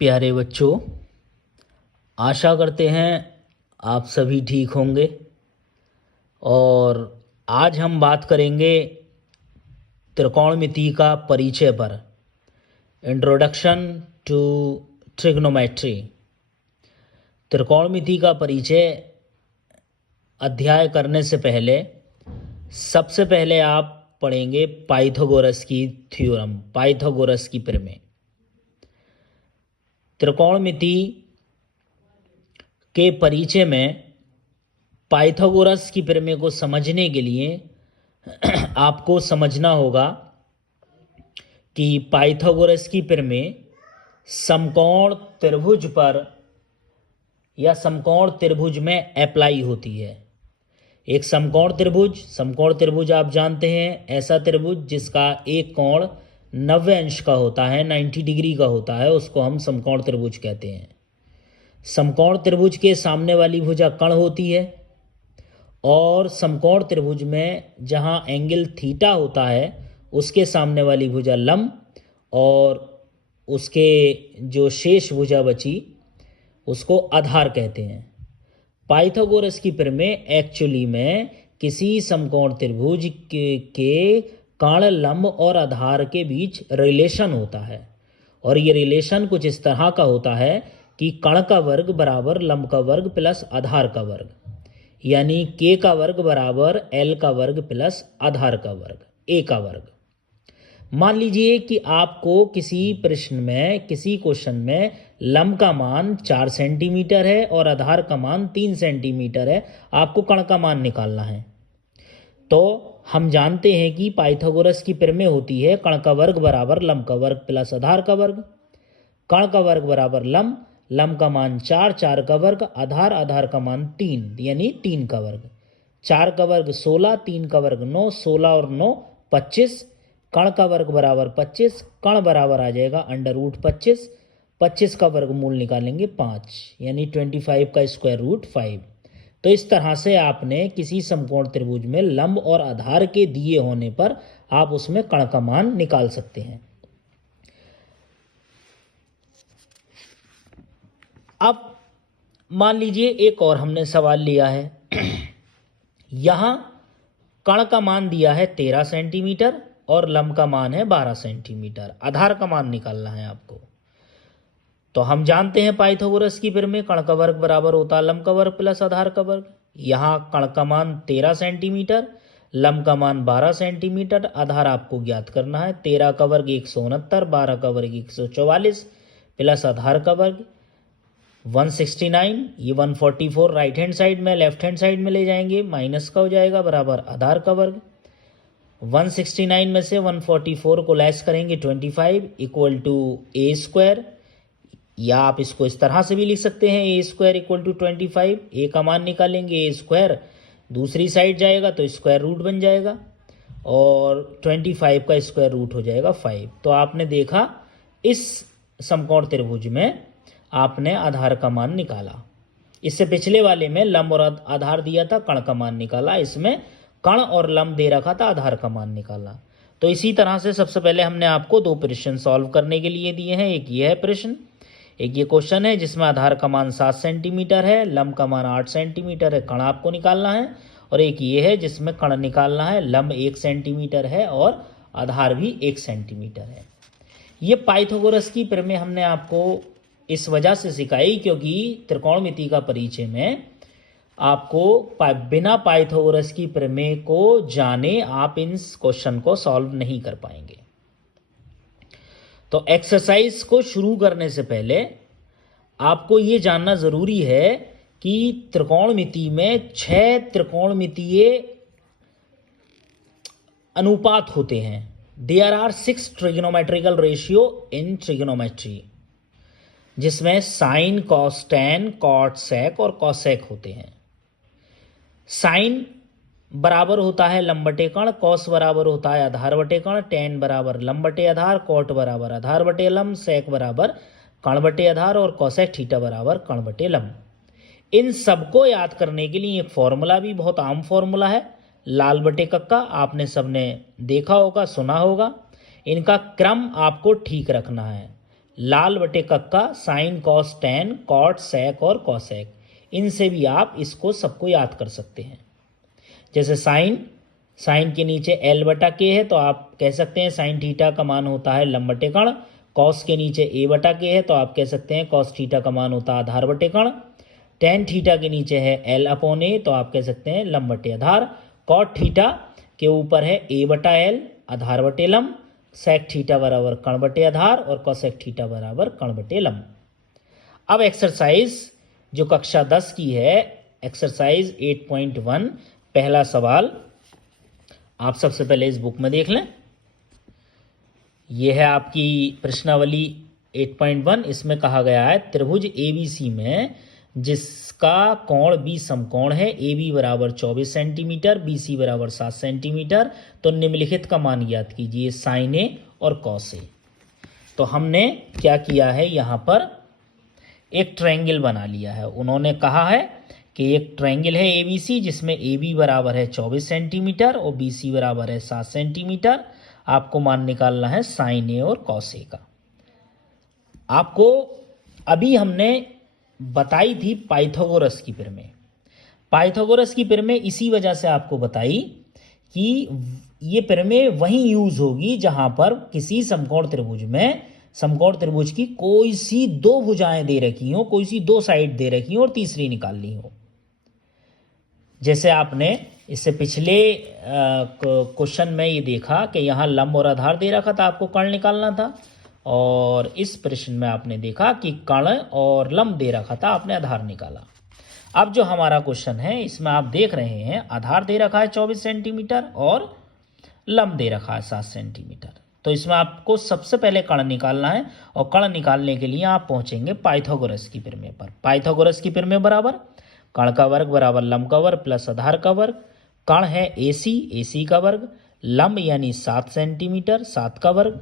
प्यारे बच्चों, आशा करते हैं आप सभी ठीक होंगे। और आज हम बात करेंगे त्रिकोणमिति का परिचय पर, इंट्रोडक्शन टू ट्रिग्नोमेट्री। त्रिकोणमिति का परिचय अध्याय करने से पहले सबसे पहले आप पढ़ेंगे पाइथागोरस की थ्योरम, पाइथागोरस की प्रमेय। त्रिकोणमिति के परिचय में पाइथागोरस की प्रमेय को समझने के लिए आपको समझना होगा कि पाइथागोरस की प्रमेय समकोण त्रिभुज पर या समकोण त्रिभुज में अप्लाई होती है। एक समकोण त्रिभुज आप जानते हैं, ऐसा त्रिभुज जिसका एक कोण 90 अंश का होता है, 90 डिग्री का होता है, उसको हम समकोण त्रिभुज कहते हैं। समकोण त्रिभुज के सामने वाली भुजा कर्ण होती है और समकोण त्रिभुज में जहां एंगल थीटा होता है उसके सामने वाली भुजा लंब, और उसके जो शेष भुजा बची उसको आधार कहते हैं। पाइथागोरस की प्रमेय एक्चुअली में किसी समकोण त्रिभुज के कर्ण, लंब और आधार के बीच रिलेशन होता है, और ये रिलेशन कुछ इस तरह का होता है कि कर्ण का वर्ग बराबर लंब का वर्ग प्लस आधार का वर्ग, यानी k का वर्ग बराबर l का वर्ग प्लस आधार का वर्ग, a का वर्ग। मान लीजिए कि आपको किसी प्रश्न में, किसी क्वेश्चन में लंब का मान 4 सेंटीमीटर है और आधार का मान 3 सेंटीमीटर है, आपको कर्ण का मान निकालना है। तो हम जानते हैं कि पाइथागोरस की प्रमेय होती है कर्ण का वर्ग बराबर लंब का वर्ग प्लस आधार का वर्ग। कर्ण का वर्ग बराबर लंब, लंब का मान 4, 4 का वर्ग, आधार, आधार का मान 3 यानी 3 का वर्ग। 4 का वर्ग 16, 3 का वर्ग 9, 16 और 9 25। कर्ण का वर्ग बराबर 25, कर्ण बराबर आ जाएगा अंडर रूट 25, 25 का वर्गमूल निकालेंगे 5 यानी 25 का स्क्वायर रूट 5। तो इस तरह से आपने किसी समकोण त्रिभुज में लंब और आधार के दिए होने पर आप उसमें कर्ण का मान निकाल सकते हैं। अब मान लीजिए एक और हमने सवाल लिया है। यहां कर्ण का मान दिया है 13 सेंटीमीटर और लंब का मान है 12 सेंटीमीटर। आधार का मान निकालना है आपको। तो हम जानते हैं पाइथागोरस की प्रमेय कर्ण का वर्ग बराबर होता है लंब का वर्ग प्लस आधार का वर्ग। यहाँ कर्ण का मान 13 सेंटीमीटर, लंब का मान 12 सेंटीमीटर, आधार आपको ज्ञात करना है। 13 का वर्ग 169, 12 का वर्ग 144 प्लस आधार का वर्ग 169, ये 144 राइट हैंड साइड में, लेफ्ट हैंड साइड में ले जाएंगे, माइनस का हो जाएगा बराबर आधार का वर्ग। 169 में से 144 को लेस करेंगे 25 इक्वल टू ए स्क्वायर, या आप इसको इस तरह से भी लिख सकते हैं ए स्क्वायर इक्वल टू 25। ए का मान निकालेंगे, ए स्क्वायर दूसरी साइड जाएगा तो स्क्वायर रूट बन जाएगा और 25 का स्क्वायर रूट हो जाएगा 5। तो आपने देखा इस समकोण त्रिभुज में आपने आधार का मान निकाला। इससे पिछले वाले में लंब और आधार दिया था, कर्ण का मान निकाला। इसमें कर्ण और लंब दे रखा था, आधार का मान निकाला। तो इसी तरह से सबसे पहले हमने आपको 2 प्रश्न सॉल्व करने के लिए दिए हैं। एक ये है प्रश्न, एक ये क्वेश्चन है जिसमें आधार का मान 7 सेंटीमीटर है, लंब का मान 8 सेंटीमीटर है, कर्ण आपको निकालना है। और एक ये है जिसमें कर्ण निकालना है, लंब 1 सेंटीमीटर है और आधार भी 1 सेंटीमीटर है। ये पाइथागोरस की प्रमेय हमने आपको इस वजह से सिखाई क्योंकि त्रिकोणमिति का परिचय में आपको बिना पाइथागोरस की प्रमेय को जाने आप इन क्वेश्चन को सॉल्व नहीं कर पाएंगे। तो एक्सरसाइज को शुरू करने से पहले आपको ये जानना जरूरी है कि त्रिकोणमिति में 6 त्रिकोणमितीय अनुपात होते हैं। There are 6 trigonometrical ratio in trigonometry, जिसमें sine, cos, tan, cot, sec और कॉसेक होते हैं। साइन बराबर होता है लंब बटे कर्ण, कॉस बराबर होता है आधार बटे कर्ण, टैन बराबर लंब बटे आधार, कॉट बराबर आधार बटे लंब, सेक बराबर कर्ण बटे आधार और कॉसेक थीटा बराबर कर्ण बटे लंब। इन सबको याद करने के लिए एक फॉर्मूला भी बहुत आम फॉर्मूला है, लाल बटे कक्का, आपने सबने देखा होगा, सुना होगा। इनका क्रम आपको ठीक रखना है। लाल बटे कक्का, sine cos tan, cot sec और कॉसेक, इनसे भी आप इसको सबको याद कर सकते हैं। जैसे साइन के नीचे एल बटा के है तो आप कह सकते हैं साइन थीटा का मान होता है लंब बटे कण। कॉस के नीचे ए बटा के है तो आप कह सकते हैं कॉस थीटा का मान होता है आधार बटे कण। टेन थीटा के नीचे है एल अपॉन ए तो आप कह सकते हैं लंब बटे आधार। कॉट थीटा के ऊपर है ए बटा एल आधार बटे लंब। सेक थीटा बराबर कण बटे आधार और कोसेक थीटा बराबर कण बटे लंब। अब एक्सरसाइज जो कक्षा 10 की है, एक्सरसाइज 8.1, पहला सवाल आप सबसे पहले इस बुक में देख लें। यह है आपकी प्रश्नावली 8.1। इसमें कहा गया है त्रिभुज ABC में जिसका कोण बी समकोण है, AB बराबर 24 सेंटीमीटर, BC बराबर 7 सेंटीमीटर, तो निम्नलिखित का मान ज्ञात कीजिए साइन ए और कॉस ए। तो हमने क्या किया है, यहाँ पर एक ट्रायंगल बना लिया है। उन्होंने कहा है कि एक ट्रायंगल है ABC जिसमें AB बराबर है 24 सेंटीमीटर और BC बराबर है 7 सेंटीमीटर। आपको मान निकालना है साइन ए और कॉस ए का। आपको अभी हमने बताई थी पाइथागोरस की प्रमेय। पाइथागोरस की प्रमेय इसी वजह से आपको बताई कि ये प्रमेय वहीं यूज होगी जहां पर किसी समकोण त्रिभुज में समकोण त्रिभुज की कोई सी दो भुजाएं दे रखी हो, कोई सी दो साइड दे रखी हो और तीसरी निकालनी हो। जैसे आपने इससे पिछले क्वेश्चन में ये देखा कि यहाँ लंब और आधार दे रखा था, आपको कर्ण निकालना था, और इस प्रश्न में आपने देखा कि कर्ण और लंब दे रखा था, आपने आधार निकाला। अब जो हमारा क्वेश्चन है इसमें आप देख रहे हैं आधार दे रखा है 24 सेंटीमीटर और लंब दे रखा है 7 सेंटीमीटर। तो इसमें आपको सबसे पहले कर्ण निकालना है और कर्ण निकालने के लिए आप पहुंचेंगे पाइथागोरस की प्रमेय पर। पाइथागोरस की प्रमेय बराबर कर्ण का वर्ग बराबर लंब का वर्ग प्लस आधार का वर्ग। कर्ण है AC का वर्ग, लंब यानी 7 सेंटीमीटर 7 का वर्ग,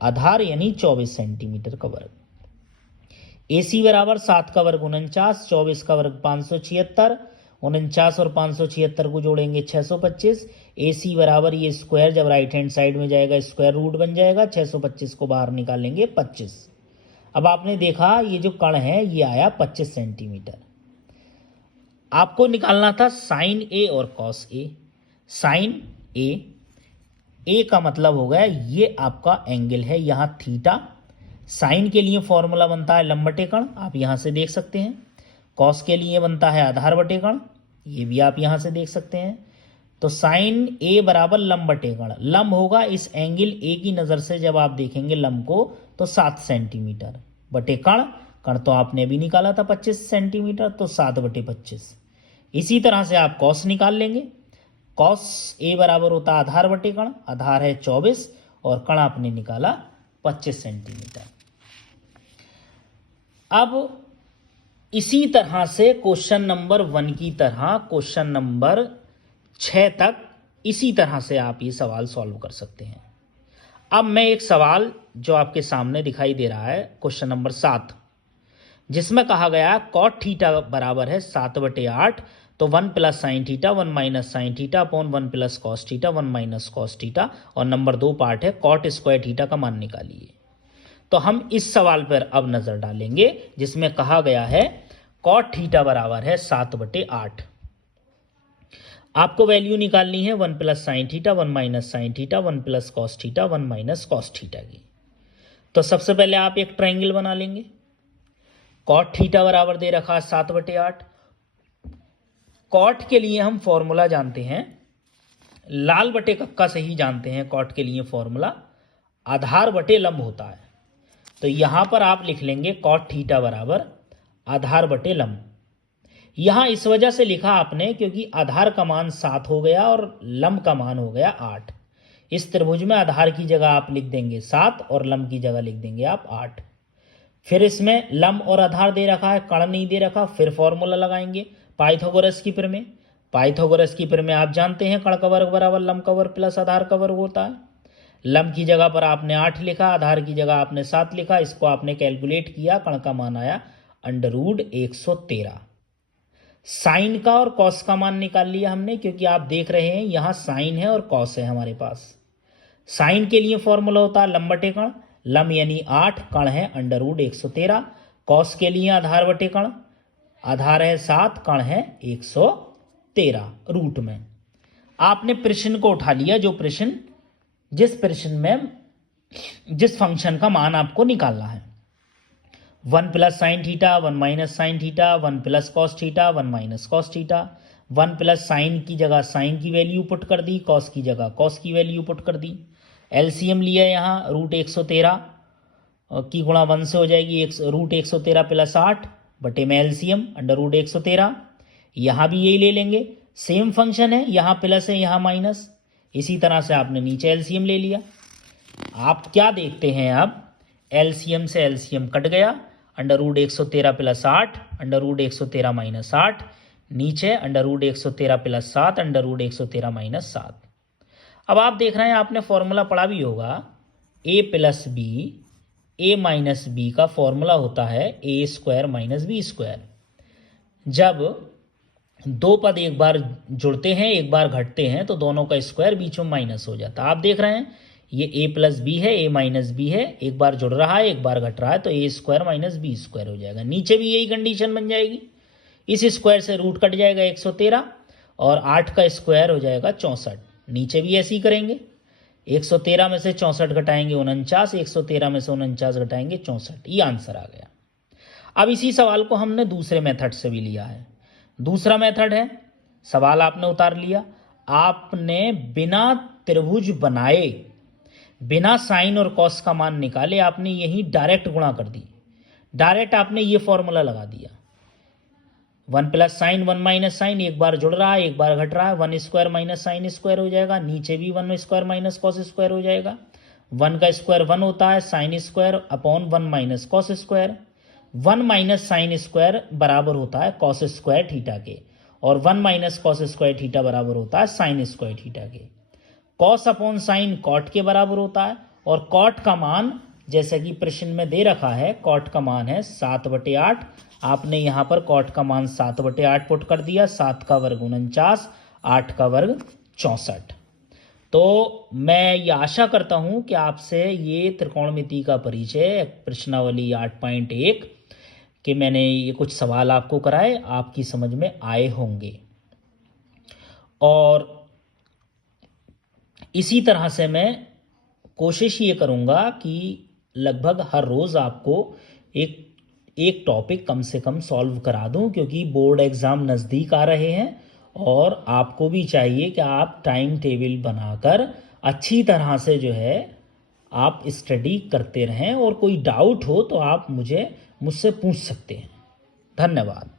आधार यानी 24 सेंटीमीटर का वर्ग। AC बराबर 7 का वर्ग 49, 24 का वर्ग 576, 49 और 576 को जोड़ेंगे 625। AC बराबर ये स्क्वायर जब राइट हैंड साइड में जाएगा स्क्वायर रूट बन जाएगा, 625 को बाहर निकालेंगे 25। अब आपने देखा ये जो कर्ण है ये आया 25 सेंटीमीटर। आपको निकालना था साइन ए और कॉस ए। साइन ए का मतलब हो गया ये आपका एंगल है यहाँ थीटा। साइन के लिए फॉर्मूला बनता है लंब बटे कर्ण, आप यहाँ से देख सकते हैं। कॉस के लिए बनता है आधार बटे कर्ण, ये भी आप यहाँ से देख सकते हैं। तो साइन ए बराबर लंब बटे कर्ण, लंब होगा इस एंगल ए की नज़र से जब आप देखेंगे लंब को तो 7 सेंटीमीटर बटे कर्ण तो आपने भी निकाला था 25 सेंटीमीटर, तो 7 बटे 25। इसी तरह से आप कॉस निकाल लेंगे। कॉस ए बराबर होता है आधार बटे कर्ण, आधार है 24 और कर्ण आपने निकाला 25 सेंटीमीटर। अब इसी तरह से क्वेश्चन नंबर 1 की तरह क्वेश्चन नंबर 6 तक इसी तरह से आप ये सवाल सॉल्व कर सकते हैं। अब मैं एक सवाल जो आपके सामने दिखाई दे रहा है क्वेश्चन नंबर 7, जिसमें कहा गया कॉट थीटा बराबर है 7/8, तो 1 plus sine theta 1 minus sine theta upon 1 plus cos theta 1 minus cos theta, और नंबर 2 पार्ट है कॉट स्क्वायर थीटा का मान निकालिए। तो हम इस सवाल पर अब नजर डालेंगे जिसमें कहा गया है कॉट थीटा बराबर है 7/8। आपको वैल्यू निकालनी है 1 plus sine theta 1 minus sine theta 1 plus cos theta 1 minus cos theta की। तो सबसे पहले आप एक ट्रायंगल बना लेंगे। कॉट थीटा बराबर दे रखा है 7/8। कॉट के लिए हम फॉर्मूला जानते हैं, लाल बटे कक्का से ही जानते हैं। कॉट के लिए फॉर्मूला आधार बटे लंब होता है। तो यहां पर आप लिख लेंगे कॉट थीटा बराबर आधार बटे लंब। यहां इस वजह से लिखा आपने क्योंकि आधार का मान 7 हो गया और लंब का मान हो गया 8। इस त्रिभुज में आधार की जगह आप लिख देंगे 7 और लंब की जगह लिख देंगे आप 8। फिर इसमें लंब और आधार दे रखा है, कर्ण नहीं दे रखा, फिर फॉर्मूला लगाएंगे पाइथागोरस की प्रमेय। पाइथागोरस की प्रमेय आप जानते हैं, कर्ण का वर्ग बराबर लंब का वर्ग प्लस आधार का वर्ग होता है। लंब की जगह पर आपने 8 लिखा, आधार की जगह आपने 7 लिखा, इसको आपने कैलकुलेट किया, कर्ण का मान आया √113। साइन का और कॉस का मान निकाल लिया हमने, क्योंकि आप देख रहे हैं यहां साइन है और कॉस है हमारे पास। साइन के लिए फॉर्मूला होता है लंब बटे कर्ण, लम यानी 8, कण है अंडर रूट 113, कॉस के लिए आधार बटे कण, आधार है 7, कण है 113 रूट में। आपने प्रश्न को उठा लिया, जिस प्रश्न में जिस फंक्शन का मान आपको निकालना है। 1 plus sine theta, 1 minus sine theta, 1 plus cos theta, 1 minus cos theta. 1 plus sign की जगह साइन की वैल्यू पुट कर दी, कॉस की जगह कॉस की वैल्यू पुट कर दी। एलसीएम लिया यहाँ, रूट 113 की गुणा 1 से हो जाएगी रूट 113 प्लस 8 बटे में एलसीएम अंडर रूट 113। यहाँ भी यही ले लेंगे, सेम फंक्शन है, यहाँ प्लस है यहाँ माइनस, इसी तरह से आपने नीचे एलसीएम ले लिया। आप क्या देखते हैं अब, एलसीएम से एलसीएम कट गया, under root 113 plus 8 under root 113 minus 8, नीचे under root 113 plus 7 under root 113 minus 7। अब आप देख रहे हैं, आपने फॉर्मूला पढ़ा भी होगा, ए प्लस बी, ए माइनस बी का फॉर्मूला होता है ए स्क्वायर माइनस बी स्क्वायर। जब दो पद एक बार जुड़ते हैं एक बार घटते हैं तो दोनों का स्क्वायर बीच में माइनस हो जाता है। आप देख रहे हैं ये ए प्लस बी है, ए माइनस बी है, एक बार जुड़ रहा है एक बार घट रहा है, तो ए स्क्वायर माइनस बी स्क्वायर हो जाएगा। नीचे भी यही कंडीशन बन जाएगी, इस स्क्वायर से रूट कट जाएगा 113 और 8 का स्क्वायर हो जाएगा 64। नीचे भी ऐसे ही करेंगे, 113 में से 64 घटाएंगे 49, 113 में से 49 घटाएंगे 64, ये आंसर आ गया। अब इसी सवाल को हमने दूसरे मेथड से भी लिया है। दूसरा मेथड है, सवाल आपने उतार लिया, आपने बिना त्रिभुज बनाए, बिना साइन और कॉस का मान निकाले, आपने यही डायरेक्ट गुणा कर दी, डायरेक्ट आपने ये फॉर्मूला लगा दिया। 1 प्लस साइन 1 माइनस साइन, एक बार जुड़ रहा है एक बार घट रहा है, 1 स्क्वायर माइनस साइन स्क्वायर हो जाएगा, नीचे भी 1 स्क्वायर माइनस कॉस स्क्वायर हो जाएगा। 1 का स्क्वायर 1 होता है, sine square upon 1 minus cos square. 1 minus sine square बराबर होता है कॉस स्क्वायर थीटा के, और 1 माइनस कॉस स्क्वायर थीटा बराबर होता है साइन स्क्वायर थीटा के। कॉस अपॉन साइन कॉट के बराबर होता है, और कॉट का मान जैसे कि प्रश्न में दे रखा है, कॉट का मान है 7/8। आपने यहाँ पर कॉट का मान 7/8 पुट कर दिया, 7 का वर्ग 49, 8 का वर्ग 64। तो मैं ये आशा करता हूँ कि आपसे ये त्रिकोणमिति का परिचय प्रश्नावली 8.1 कि मैंने ये कुछ सवाल आपको कराए, आपकी समझ में आए होंगे। और इसी तरह से मैं कोशिश ये करूँगा कि लगभग हर रोज़ आपको एक टॉपिक कम से कम सॉल्व करा दूं, क्योंकि बोर्ड एग्ज़ाम नज़दीक आ रहे हैं और आपको भी चाहिए कि आप टाइम टेबल बनाकर अच्छी तरह से जो है आप स्टडी करते रहें, और कोई डाउट हो तो आप मुझसे पूछ सकते हैं। धन्यवाद।